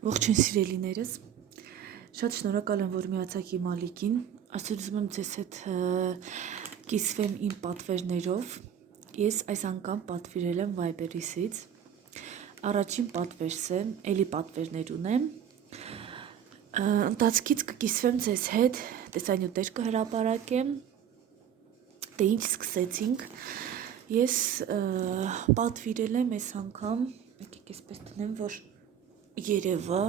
Ողջույն սիրելիներս, շատ շնորհակալ եմ, որ միացաք իմ ալիքին, այսօր ուզում եմ ձեզ հետ կիսվեմ իմ պատվերներով, ես այս անգամ պատվիրել եմ Viber-ից, առաջին պատվերս է, էլի պատվերներ ունեմ, ընթացքից կկիսվեմ ձեզ հետ, տեսանյութեր կհրապարակեմ, դե ինչ սկսեցինք, ես պատվիրել եմ այս անգամ, եկեք այսպես տնեմ, որ երևա,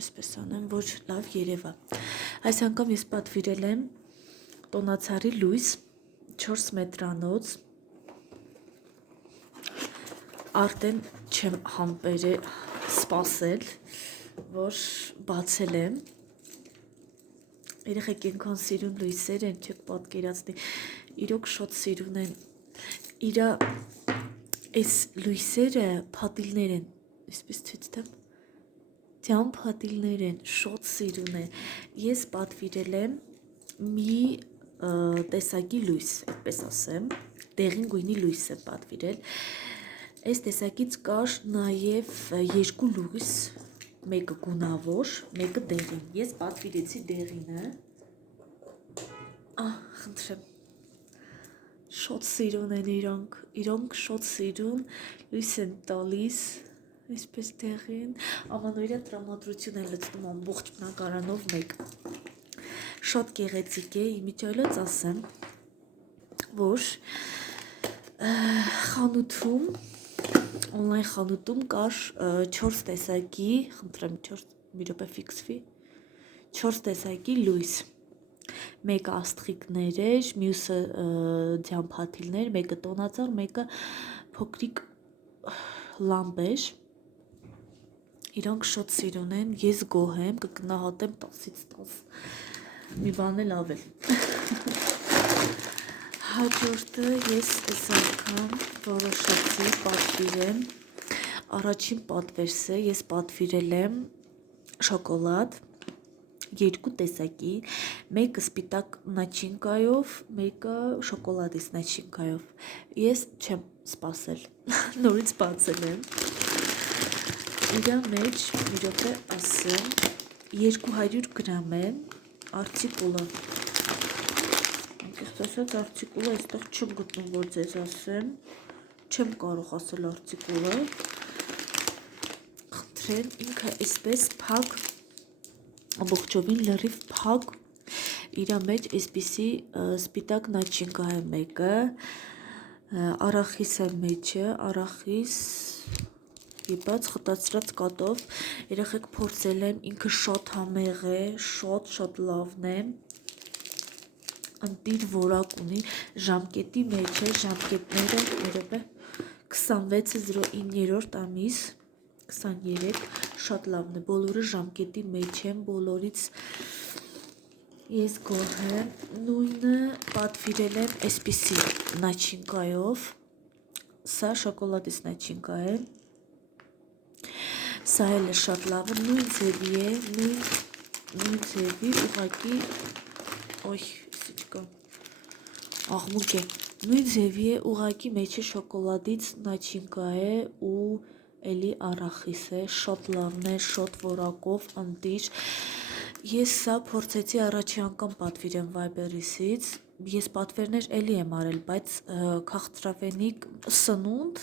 այսպես անեմ, որ լավ երևա, այս անգամ ես պատվիրել եմ տոնացարի լույս, 4 մետրանոց, արդեն չեմ համբերել սպասել, որ բացել եմ, երեխեք ենքան սիրուն լույսեր են, չեք պատկերացնի, իրոք շոտ սիրուն են, իրա այս լույսերը փաթիլներ են, այսպես ցույց տամ, ձյան փաթիլներ են, շոտ սիրուն են, ես պատվիրել եմ մի տեսակի լույս, այդպես ասեմ, դեղին գույնի լույս է պատվիրել, այս տեսակից կար նաև երկու լույս, մեկը գունավոր, մեկը դեղին, ես պատվիրեցի դեղինը, խնդրեմ, շոտ սիրուն են իրանք շոտ սիրուն, լույս են տալիս, այսպես դեղին, ամանորյա տրամադրություն են լցնում ամբողջ բնակարանով մեկ, շատ գեղեցիկ է, իմիջիայլոց ասեմ, որ խանութում, օնլայն խանութում կար 4 տեսակի, խնդրեմ, մի րոպե ֆիքսվի, 4 տեսակի լույս, մեկը աստղիկներ էր, մյուսը ձյան փաթիլներ, մեկը տոնածառ, մեկը փոքրիկ լամպ էր, իրանք շատ սիրուն են, ես գոհ եմ, կգնահատեմ 10-ից 10, մի բան էլ ավել, հաջորդը ես այս անգամ որոշեցի պատվիրեմ, առաջին պատվերս է, ես պատվիրել եմ շոկոլադ, երկու տեսակի, մեկը սպիտակ նաչինկայով, մեկը շոկոլադից նաչինկայով, ես չեմ սպասել, նորից բացել եմ, իրա մեջ, մի րոպե ասեմ, 200 գրամ է, արցիկուլը, անկեղծ ասած արցիկուլը այստեղ չեմ գտնում, որ ձեզ ասեմ, չեմ կարող ասել արցիկուլը, խնդրեմ, ինքը այսպես փակ, ամբողջովին լրիվ փակ, իրա մեջ այսպիսի սպիտակ նաչինկա է մեկը, արախիս է մեջը, արախիս եպած խտացրած կատով, երեխեք փորձել եմ, ինքը շատ համեղ է, շատ լավն է, ընտիր որակ ունի, ժամկետի մեջ է, ժամկետները, երեխե 26-09-րդ ամիս, 23, շատ լավն է, բոլորը ժամկետի մեջ են, բոլորից ես գոհ եմ, նույնը պատվիրել եմ այսպիսի նաչինկայով, սա շոկոլադից նաչինկա է, սա էլ է շատ լավը, նույն ձևի է, նույն ձևի, ուղղակի, ոյ, սիչկա, աղմուկ է, նույն ձևի է, ուղղակի մեջը շոկոլադից նաչինկա է ու էլի արախիս է, շատ լավն է, շատ որակով, ընտիր, ես սա փորձեցի առաջի անգամ պատվիրեմ Viber-ից, ես պատվերներ էլի եմ արել, բայց քաղցրավենիք սնունդ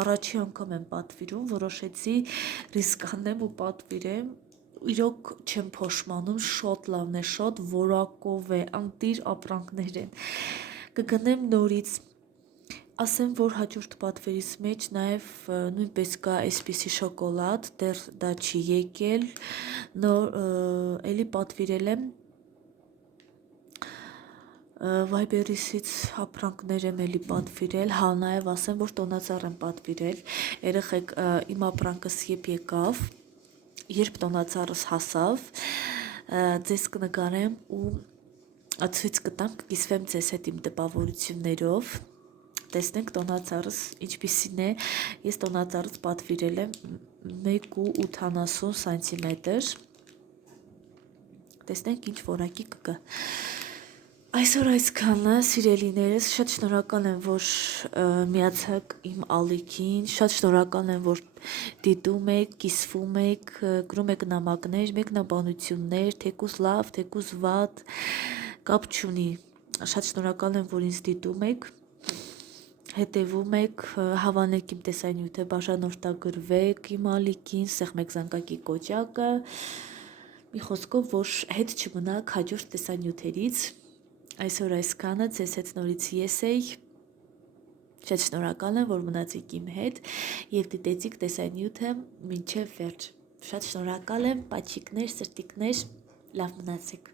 առաջի անգամ եմ պատվիրում, որոշեցի ռիսկ անեմ ու պատվիրեմ, իրոք չեմ փոշմանում, շատ լավն է, շատ որակով է, ընտիր ապրանքներ են, կգնեմ նորից, ասեմ, որ հաջորդ պատվերից մեջ նաև նույնպես կա այսպիսի շոկոլադ, դեռ դա չի եկել, էլի պատվիրել եմ, Viber-ից ապրանքներ եմ էլի պատվիրել, հա նաև ասեմ, որ տոնածառ եմ պատվիրել, երեխեք իմ ապրանքս երբ եկավ, երբ տոնածառս հասավ, ձեզ կնկարեմ ու ցույց կտամ, կկիսվեմ ձեզ հետ իմ տպավորություններով, տեսնենք տոնածառս ինչպիսին է, ես տոնածառս պատվիրել եմ 1,80 սանտիմետր, տեսնենք ինչ որակի կգա, Այսօր այսքանը, սիրելիներս, շատ շնորհակալ եմ, որ միացաք իմ ալիքին, շատ շնորհակալ եմ, որ դիտում եք, կիսվում եք, գրում եք նամակներ, մեկնաբանություններ, թեկուզ լավ, թեկուզ վատ, կապ չունի։ Շատ շնորհակալ եմ, որ ինձ դիտում եք, հետևում եք, հավանեք իմ տեսանյութը, բաժանորդագրվեք իմ ալիքին, սեղմեք զանգակի կոճակը, մի խոսքով, որ հետ չմնաք հաջորդ տեսանյութերից։ Այսօր այսքանը, ձեզ հետ նորից ես էի, շատ շնորհակալ եմ, որ մնացիք իմ հետ և դիտեցիք տեսանյութը մինչև վերջ, շատ շնորհակալ եմ, պաչիկներ, սրտիկներ, լավ մնացեք։